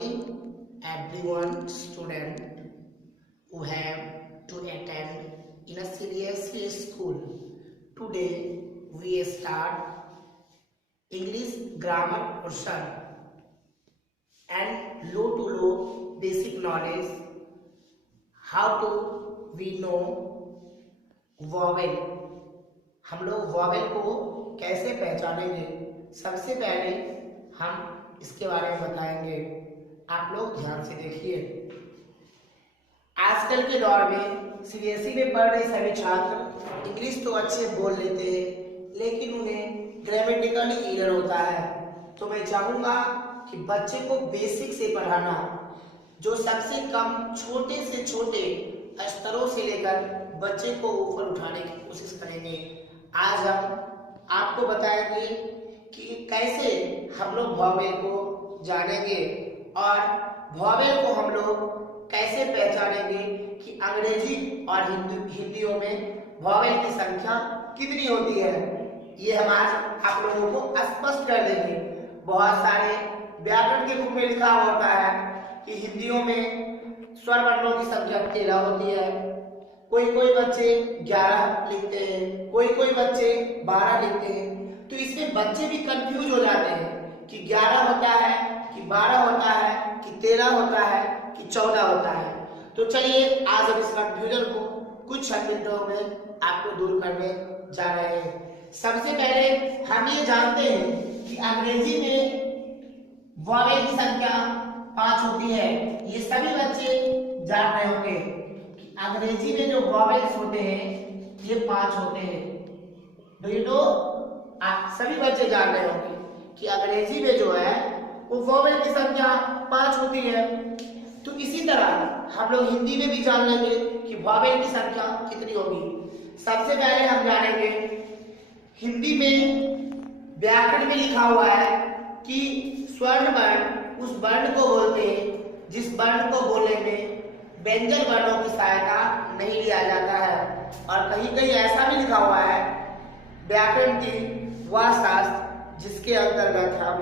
Everyone student who have to attend in a CBSE school. Today we start English grammar portion and low to low basic knowledge. How to we know vowel. हम लोग vowel को कैसे पहचानेंगे, सबसे पहले हम इसके बारे में बताएंगे। आप लोग ध्यान से देखिए। आजकल के दौर में सीबीएसई में पढ़ रहे सभी छात्र इंग्लिश तो अच्छे बोल लेते हैं, लेकिन उन्हें ग्रामेटिकल एरर होता है। तो मैं चाहूंगा कि बच्चे को बेसिक से पढ़ाना, जो सबसे कम छोटे से छोटे स्तरों से लेकर बच्चे को ऊपर उठाने की कोशिश करेंगे। आज हम आपको बताएंगे कि कैसे हम लोग वॉवेल को जानेंगे और वॉवेल को हम लोग कैसे पहचानेंगे कि अंग्रेजी और हिंदियों में वॉवेल की संख्या कितनी होती है। ये हम आज आप लोगों को स्पष्ट कर देंगे। बहुत सारे व्याकरण के बुक में लिखा होता है कि हिंदियों में स्वर वर्णों की संख्या 13 होती है। कोई बच्चे 11 लिखते हैं, कोई बच्चे 12 लिखते हैं। तो इसमें बच्चे भी कंफ्यूज हो जाते हैं कि 11 होता है कि 12 होता है कि 13 होता है कि 14 होता है। तो चलिए आज हम इस कंफ्यूजन को कुछ मिनटों में आपको दूर करने जा रहे हैं। सबसे पहले हम ये जानते हैं कि अंग्रेजी में वॉवेल की संख्या 5 होती है। ये सभी बच्चे जान रहे होंगे कि अंग्रेजी में जो वॉवेल्स होते हैं ये 5 होते हैं। Do you know? आप सभी बच्चे जान रहे होंगे कि अंग्रेजी में जो है वो वॉवेल की संख्या 5 होती है। तो इसी तरह हम लोग हिंदी में भी जान लेंगे कि वॉवेल की संख्या कितनी होगी। सबसे पहले हम जानेंगे हिंदी में व्याकरण में लिखा हुआ है कि स्वर्ण वर्ण उस वर्ण को बोलते हैं जिस वर्ण को बोलने में व्यंजन वर्णों की सहायता नहीं लिया जाता है। और कहीं कहीं ऐसा भी लिखा हुआ है व्याकरण की वह शास्त्र जिसके अंतर्गत हम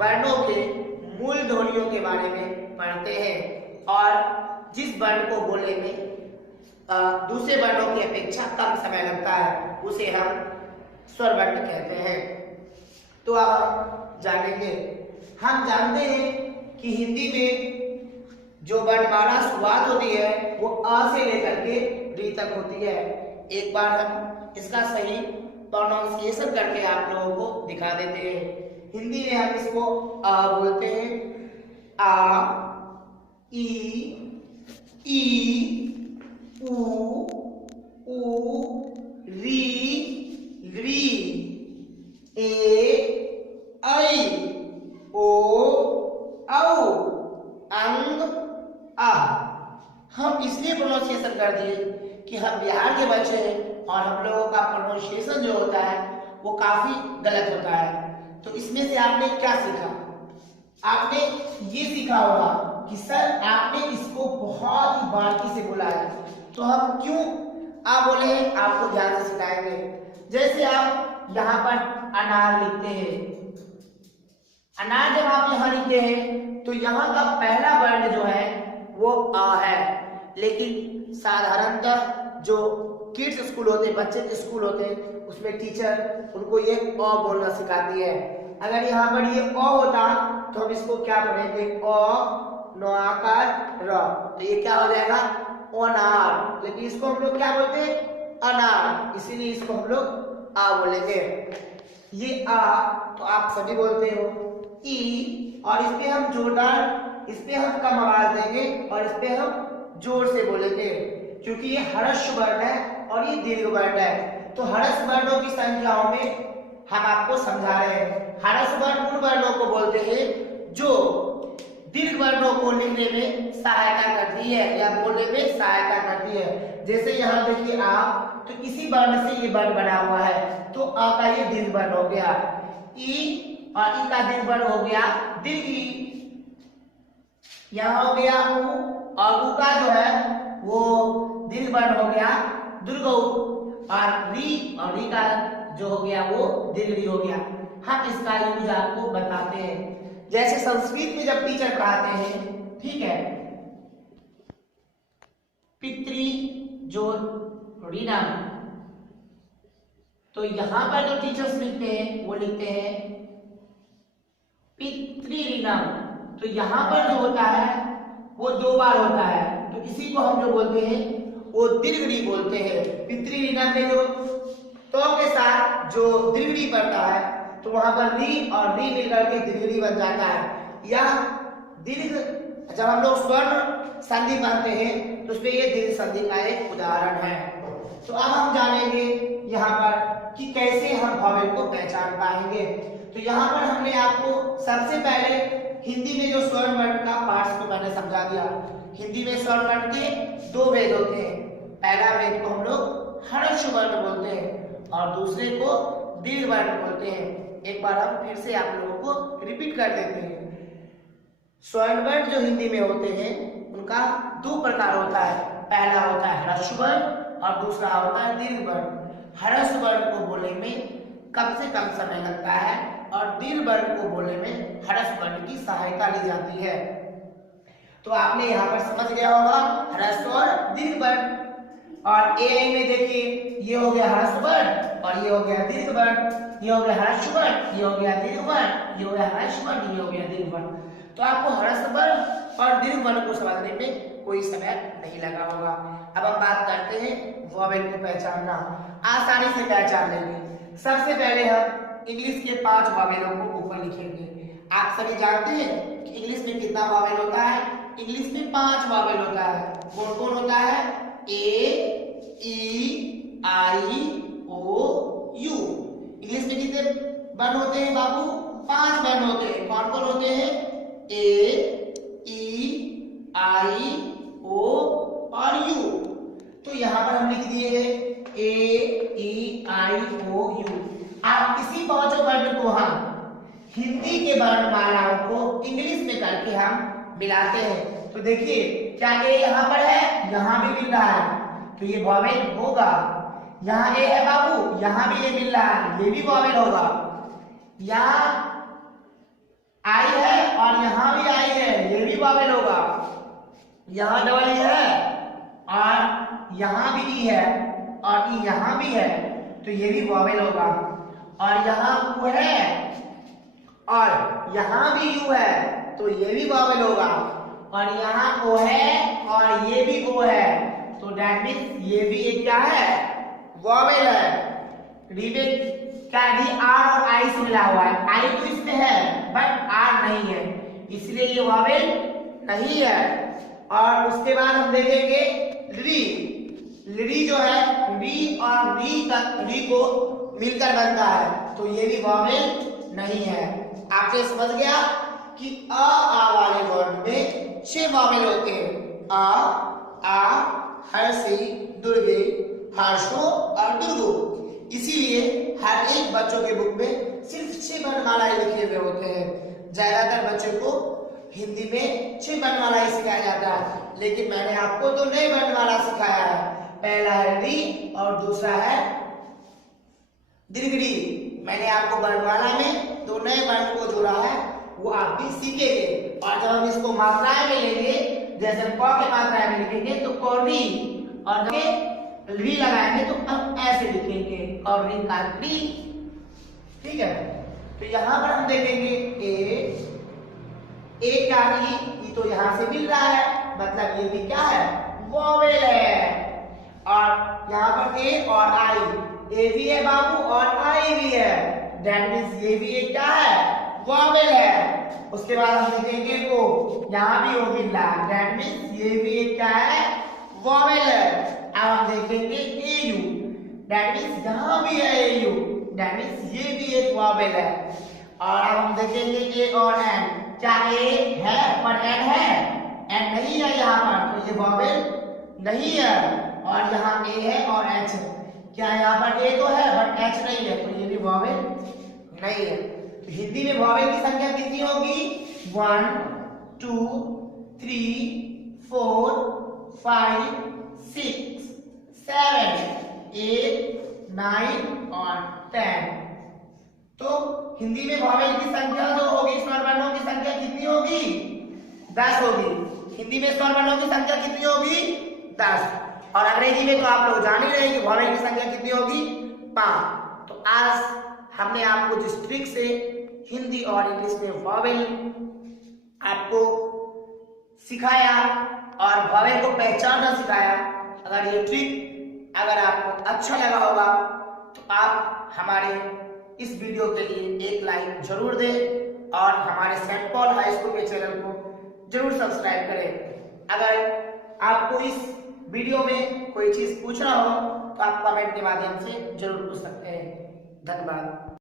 वर्णों के मूल ध्वनियों के बारे में पढ़ते हैं और जिस वर्ण को बोलने में दूसरे वर्णों की अपेक्षा कम समय लगता है उसे हम स्वर वर्ण कहते हैं। तो अब हम जानेंगे। हम जानते हैं कि हिंदी में जो वर्णमाला शुरुआत होती है वो अ से लेकर के री तक होती है। एक बार हम इसका सही प्रोनाउंसिएशन करके आप लोगों को दिखा देते हैं। हिंदी में हम इसको आ बोलते हैं। आ, ई, ऊ, री, ए, ऐ, ओ, औ, अंग, आ। हम इसलिए प्रोनाउंसिएशन कर दिए कि हम बिहार के बच्चे हैं और हम लोगों का प्रोनाउंसिएशन जो होता है वो काफी गलत होता है। तो इसमें से आपने क्या सीखा? आपने ये सीखा होगा कि सर आपने इसको बहुत ही बारीकी से बोला है, तो हम क्यों आप बोले हैं आपको ध्यान से सिखाएंगे। जैसे आप यहाँ पर अनार लिखते हैं, अनार जब आप यहाँ लिखते हैं तो यहाँ का पहला वर्ण जो है वो अ है। लेकिन साधारणतः जो किड्स स्कूल होते हैं, बच्चे के स्कूल होते हैं, उसमें टीचर उनको ये अ बोलना सिखाती है। अगर यहाँ पर ये अ होता तो हम इसको क्या पढ़ेंगे? अ नआकार र, तो ये क्या हो जाएगा? अनार। लेकिन इसको हम लोग क्या बोलते हैं? अनार। इसीलिए इसको हम लोग आ बोलेंगे। ये आ तो आप सभी बोलते हो। ई, और इस पे हम जोरदार, इस पे हम कम आवाज देंगे और इस पे हम जोर से बोलेंगे क्योंकि ये हर्ष वर्ण है और ये दीर्घ वर्ण है। तो हर्ष वर्णों की संख्याओं में हम आपको समझा रहे हैं। हर्ष वर्ण उन वर्णों को बोलते हैं जो दीर्घ वर्णों को लिखने में सहायता करती है या बोलने में सहायता करती है। जैसे यहाँ देखिए आप, तो इसी वर्ण से ये वर्ण बना हुआ है, तो अ का ये दीर्घ वर्ण हो गया। ई और ई का दीर्घ वर्ण हो गया दीर्घ ई। यहाँ हो गया उ और उ का जो है वो दीर्घ वर्ण हो गया दीर्घ उ, और री का जो हो गया वो दीर्घ री हो गया। हम इसका यूज आपको बताते हैं। जैसे संस्कृत में जब टीचर पढ़ाते हैं, ठीक है, पितृ जो ऋणम, तो यहां पर जो टीचर्स लिखते हैं वो लिखते हैं पितृऋणम। तो यहां पर जो होता है वो 2 बार होता है, तो इसी को हम जो बोलते हैं वो दीर्घ बोलते हैं। पितृऋणम में जो तो के साथ जो दीर्घ पड़ता है तो वहां पर री और री मिलकर के दीर्घ बन जाता है। या दीर्घ जब हम लोग स्वर्ण संधि बनते हैं तो उसमें ये दीर्घ संधि का एक उदाहरण है। तो अब हम जानेंगे यहाँ पर कि कैसे हम वॉवेल को पहचान पाएंगे। तो यहाँ पर हमने आपको सबसे पहले हिंदी में जो स्वर्ण वर्ण का पार्ट्स को मैंने समझा दिया। हिंदी में स्वर्ण वर्ण के 2 वेद होते हैं। पहला वेद को हम लोग हर्ष वर्ण बोलते हैं और दूसरे को दीर्घ वर्ण बोलते हैं। एक बार हम फिर से आप लोगों को रिपीट कर देते हैं। स्वर्ण वर्ण जो हिंदी में होते हैं उनका 2 प्रकार होता है। पहला होता है ह्रस्व वर्ण और दूसरा होता है दीर्घ वर्ण। ह्रस्व वर्ण को बोलने में कम से कम समय लगता है और दीर्घ वर्ण को बोलने में ह्रस्व वर्ण की सहायता ली जाती है। तो आपने यहाँ पर समझ गया होगा ह्रस्व और दीर्घ वर्ण। और एआई में देखिए ये हो गया ह्रस्व वर्ण और ये हो गया दीर्घ वर्ण, ये हो गया ह्रस्व वर्ण, ये हो गया दीर्घ वर्ण, ये हो गया ह्रस्व वर्ण, ये हो गया दीर्घ वर्ण। तो आपको ह्रस्व वर्ण और दीर्घ वर्ण को समझने में कोई समय नहीं लगा होगा। अब हम बात करते हैं वॉवेल को पहचानना। आसानी से पहचान लेंगे। सबसे पहले हम इंग्लिश के 5 वॉवेलों को ऊपर लिखेंगे। आप सभी जानते हैं कि इंग्लिश में कितना वॉवेल होता है? इंग्लिश में 5 वॉवेल होता है। कौन कौन होता है? ए, ई, आई, ओ, यू। इंग्लिश में कितने वर्ण होते हैं बाबू? 5 वर्ण होते हैं। कौन कौन होते हैं? ए, ई, आई, ओ और यू। तो यहाँ पर हम लिख दिए हैं ए, ई, आई, ओ, यू। आप इसी 5 वर्ण को हम हिंदी के वर्णमालाओं को इंग्लिश में करके हम मिलाते हैं। तो देखिए क्या ए यहाँ पर है? यहाँ भी मिल रहा है तो ये वॉवेल होगा। यहाँ ए है बाबू, यहाँ भी ए मिल रहा है, ये भी वॉवेल होगा। यहाँ आई है और यहाँ भी आई है, ये भी वॉवेल होगा। यहाँ डबल ई है और यहाँ भी ई है और ई यहाँ भी है तो ये भी वॉवेल होगा। और यहाँ यू है और यहाँ भी यू है तो ये भी वॉवेल होगा। और यहाँ ओ है और ये भी ओ है तो दैट मीन्स ये भी एक क्या है? वॉवेल है। रीमेक क्या री आर और आई से मिला हुआ है। आई तो इसमें है बट आर नहीं है, इसलिए ये वॉवेल नहीं है। और उसके बाद हम देखेंगे री। री जो है री और री तक री को मिलकर बनता है तो ये भी वॉवेल नहीं है। आपने समझ गया कि आ वाले वर्ड में 6 वॉवेल होते हैं। आ, हर्षी, दुर्गे, हर्षो और दुर्गो। इसीलिए हर एक बच्चों के बुक में सिर्फ 6 वर्णमालाएं लिखे हुए होते हैं। ज्यादातर बच्चों को हिंदी में 6 वर्णमालाएं सिखाया जाता है, लेकिन मैंने आपको 2 नए वर्णमाला सिखाया है। पहला है री और दूसरा है दीर्घ री। मैंने आपको वर्णमाला में 2 नए वर्ण को जोड़ा है, वो आप भी सीखेंगे। और जब हम इसको मात्राएं में लेंगे, जैसे क के मात्राएं में लिखेंगे तो कौरी, और जब री लगाएंगे तो हम ऐसे लिखेंगे कौरी का री। ठीक है, तो यहाँ पर हम देखेंगे ए क्या ई तो यहाँ से मिल रहा है, मतलब ये भी क्या है? वॉवेल है। और यहाँ पर ए और आई, ए भी है बाबू और आई भी है, दैट मीन्स ये भी एक क्या है? वॉवेल है। उसके बाद हम देखेंगे ओ, यहाँ भी ओ मिल रहा है, दैट मीन्स ये भी एक क्या है? वॉवेल है। अब हम देखेंगे ए यू, दैट मीन्स यहाँ भी है ए यू, दैट मीन्स ये भी एक वॉवेल है। और अब हम देखेंगे ए और एन, क्या ए है पर एन है? एन नहीं है यहाँ पर तो ये वॉवेल नहीं है। और यहाँ ए है और एच है, क्या यहाँ पर ए तो है बट एच नहीं है तो ये भी वॉवेल नहीं है। तो हिंदी में वॉवेल की संख्या कितनी होगी? 1 2 3 4 5 6 7 8 9 और 10। तो हिंदी में वॉवेल की संख्या जो होगी, स्वर वर्णों की संख्या कितनी होगी? 10 होगी। हिंदी में स्वर वर्णों की संख्या कितनी होगी? 10। और अंग्रेजी में तो आप लोग जान ही रहे हैं कि वॉवेल की संख्या कितनी होगी? 5। तो आज हमने आपको जिस ट्रिक से हिंदी और इंग्लिश में वॉवेल आपको सिखाया और वॉवेल को पहचानना सिखाया, अगर ये ट्रिक अगर आपको अच्छा लगा होगा तो आप हमारे इस वीडियो के लिए एक लाइक जरूर दें और हमारे सेंट पॉल हाई स्कूल के चैनल को जरूर सब्सक्राइब करें। अगर आपको इस वीडियो में कोई चीज पूछना हो तो आप कमेंट के माध्यम से जरूर पूछ सकते हैं। धन्यवाद।